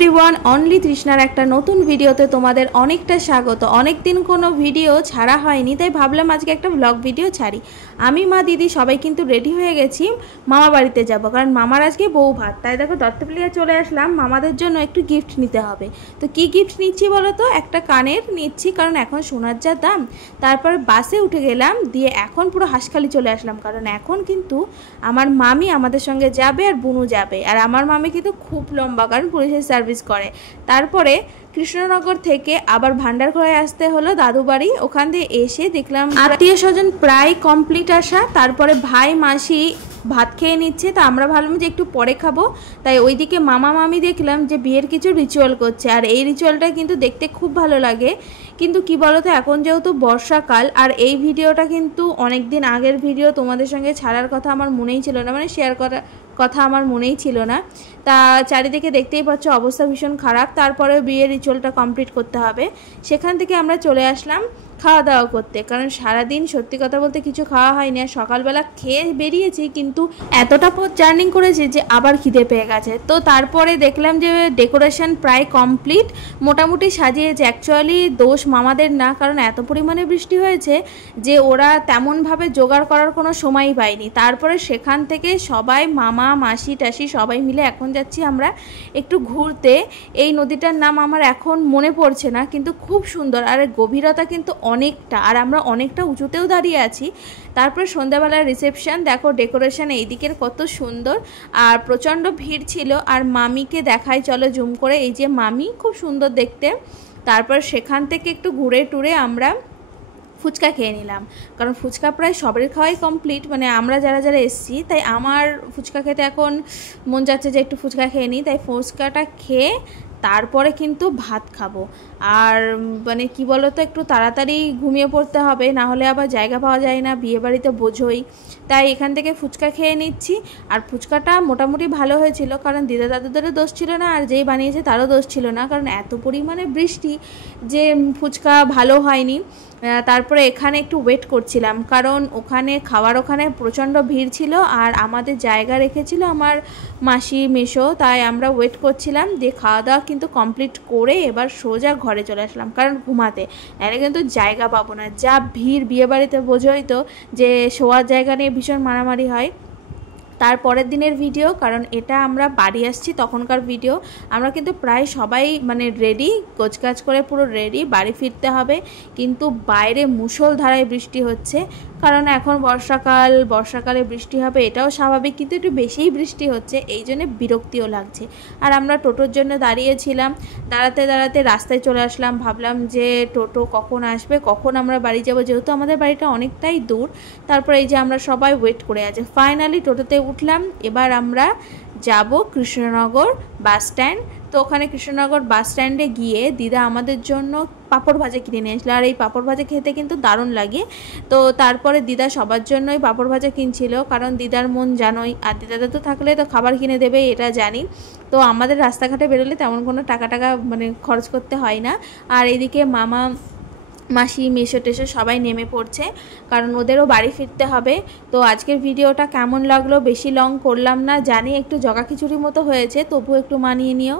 Everyone, only তৃষ্ণার একটা নতুন ভিডিওতে তোমাদের অনেকটা স্বাগত। অনেক দিন কোনো ভিডিও ছাড়া হয়নি, তাই ভাবলাম আজকে একটা ব্লগ ভিডিও ছাড়ি। আমি, মা, দিদি সবাই কিন্তু রেডি হয়ে গেছি মামা বাড়িতে যাব, কারণ মামার আজকে বউ ভাত। তাই দেখো দত্তপ্লিয়া চলে আসলাম, মামাদের জন্য একটু গিফট নিতে হবে। তো কি গিফট নিচ্ছি বলো তো? একটা কানের নিচ্ছি, কারণ এখন সোনার যা দাম। তারপর বাসে উঠে গেলাম, দিয়ে এখন পুরো হাঁসখালি চলে আসলাম, কারণ এখন কিন্তু আমার মামি আমাদের সঙ্গে যাবে আর বুনু যাবে। আর আমার মামি কিন্তু খুব লম্বা, কারণ পুলিশের সার্ভিস করে। তারপরে কৃষ্ণনগর থেকে আবার ভান্ডারঘরে আসতে হলো দাদু বাড়ি। ওখান দিয়ে এসে দেখলাম আত্মীয় স্বজন প্রায় কমপ্লিট আসা। তারপরে ভাই মাসি ভাত খেয়ে নিচ্ছে, তা আমরা ভাবলাম যে একটু পরে খাবো। তাই ওইদিকে মামা মামি দেখলাম যে বিয়ের কিছু রিচুয়াল করছে, আর এই রিচুয়ালটা কিন্তু দেখতে খুব ভালো লাগে। কিন্তু কি বলতো, এখন যেহেতু বর্ষাকাল, আর এই ভিডিওটা কিন্তু অনেক দিন আগের ভিডিও, তোমাদের সঙ্গে ছাড়ার কথা আমার মনেই ছিল না, মানে শেয়ার করার কথা আমার মনেই ছিল না। তা চারিদিকে দেখতেই পাচ্ছ অবস্থা ভীষণ খারাপ। তারপরে বিয়ের রিচুয়ালটা কমপ্লিট করতে হবে। সেখান থেকে আমরা চলে আসলাম খাওয়া দাওয়া করতে, কারণ সারাদিন সত্যি কথা বলতে কিছু খাওয়া হয়নি। আর সকালবেলা খেয়ে বেরিয়েছি, কিন্তু এতটা পথ জার্নি করেছি যে আবার খিদে পেয়ে গেছে। তো তারপরে দেখলাম যে ডেকোরেশন প্রায় কমপ্লিট, মোটামুটি সাজিয়েছে। অ্যাকচুয়ালি দোষ মামাদের না, কারণ এত পরিমাণে বৃষ্টি হয়েছে যে ওরা তেমনভাবে জোগাড় করার কোনো সময়ই পায়নি। তারপরে সেখান থেকে সবাই মামা মাসি টাসি সবাই মিলে এখন যাচ্ছি আমরা একটু ঘুরতে। এই নদীটার নাম আমার এখন মনে পড়ছে না, কিন্তু খুব সুন্দর, আর গভীরতা কিন্তু অনেকটা, আর আমরা অনেকটা উঁচুতেও দাঁড়িয়ে আছি। তারপর সন্ধ্যাবেলার রিসেপশন, দেখো ডেকোরেশন এই দিকের কত সুন্দর, আর প্রচণ্ড ভিড় ছিল। আর মামিকে দেখাই, চলো জুম করে, এই যে মামি খুব সুন্দর দেখতে। তারপর সেখান থেকে একটু ঘুরে টুরে আমরা ফুচকা খেয়ে নিলাম, কারণ ফুচকা প্রায় সবের খাওয়াই কমপ্লিট, মানে আমরা যারা যারা এসছি। তাই আমার ফুচকা খেতে এখন মন যাচ্ছে যে একটু ফুচকা খেয়ে নিই। তাই ফুচকাটা খেয়ে তারপরে কিন্তু ভাত খাবো। আর মানে কি বলো তো, একটু তাড়াতাড়ি ঘুমিয়ে পড়তে হবে, না হলে আবার জায়গা পাওয়া যায় না, বিয়েবাড়িতে বোঝোই। তাই এখান থেকে ফুচকা খেয়ে নিচ্ছি। আর ফুচকাটা মোটামুটি ভালো হয়েছিল, কারণ দিদা দাদুদেরও দোষ ছিল না, আর যেই বানিয়েছে তারও দোষ ছিল না, কারণ এত পরিমাণে বৃষ্টি যে ফুচকা ভালো হয়নি। তারপরে এখানে একটু ওয়েট করছিলাম, কারণ ওখানে ওখানে প্রচণ্ড ভিড় ছিল, আর আমাদের জায়গা রেখেছিল আমার মাসি মেশো। তাই আমরা ওয়েট করছিলাম, দিয়ে খাওয়া দাওয়া কিন্তু কমপ্লিট করে এবার সোজা ঘরে চলে আসলাম, কারণ ঘুমাতে, নাহলে কিন্তু জায়গা পাবো না। যা ভিড় বিয়েবাড়িতে বোঝোই তো, যে শোয়ার জায়গা নিয়ে ভীষণ মারামারি হয়। তারপরের দিনের ভিডিও, কারণ এটা আমরা বাড়ি আসছি তখনকার ভিডিও। আমরা কিন্তু প্রায় সবাই মানে রেডি, গোছগাছ করে পুরো রেডি, বাড়ি ফিরতে হবে। কিন্তু বাইরে মুষলধারায় বৃষ্টি হচ্ছে, কারণ এখন বর্ষাকালে বৃষ্টি হবে এটাও স্বাভাবিক, কিন্তু একটু বেশিই বৃষ্টি হচ্ছে, এই জন্য বিরক্তিও লাগছে। আর আমরা টোটোর জন্য দাঁড়িয়েছিলাম, দাঁড়াতে দাঁড়াতে রাস্তায় চলে আসলাম। ভাবলাম যে টোটো কখন আসবে, কখন আমরা বাড়ি যাব, যেহেতু আমাদের বাড়িটা অনেকটাই দূর। তারপর এই যে আমরা সবাই ওয়েট করে আছি, ফাইনালি টোটোতে উঠলাম। এবার আমরা যাব কৃষ্ণনগর বাস স্ট্যান্ড। তো ওখানে কৃষ্ণনগর বাস স্ট্যান্ডে গিয়ে দিদা আমাদের জন্য পাঁপড় ভাজা কিনে নিয়ে আসলো, আর এই পাঁপড় ভাজা খেতে কিন্তু দারুণ লাগে। তো তারপরে দিদা সবার জন্যই পাঁপড় ভাজা কিনছিল, কারণ দিদার মন জানোই, আর দিদাদা তো থাকলে তো খাবার কিনে দেবে এটা জানি। তো আমাদের রাস্তাঘাটে বেরোলে তেমন কোনো টাকা মানে খরচ করতে হয় না। আর এদিকে মামা মাসি মেশো টেশো সবাই নেমে পড়ছে, কারণ ওদেরও বাড়ি ফিরতে হবে। তো আজকের ভিডিওটা কেমন লাগলো, বেশি লং করলাম না, জানি একটু জগা খিচুড়ির মতো হয়েছে, তবু একটু মানিয়ে নিও।